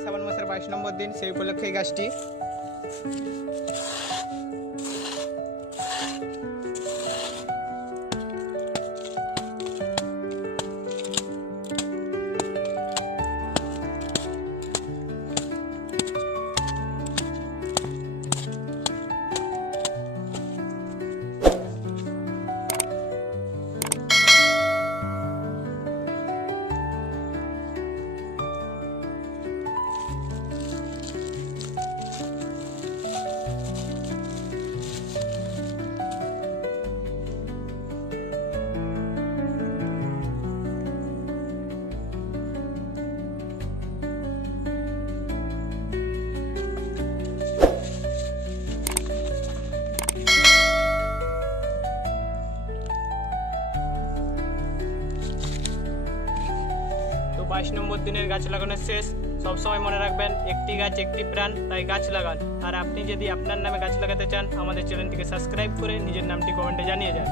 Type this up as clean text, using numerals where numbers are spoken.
শ্রাবণ মাসের 22 নম্বর দিন, সেই উপলক্ষে এই গাছটি। তো 22 নম্বর দিনের গাছ লাগানো শেষ। সবসময় মনে রাখবেন, একটি গাছ একটি প্রাণ, তাই গাছ লাগান। আর আপনি যদি আপনার নামে গাছ লাগাতে চান, আমাদের চ্যানেলটিকে সাবস্ক্রাইব করে নিজের নামটি কমেন্টে জানিয়ে যান।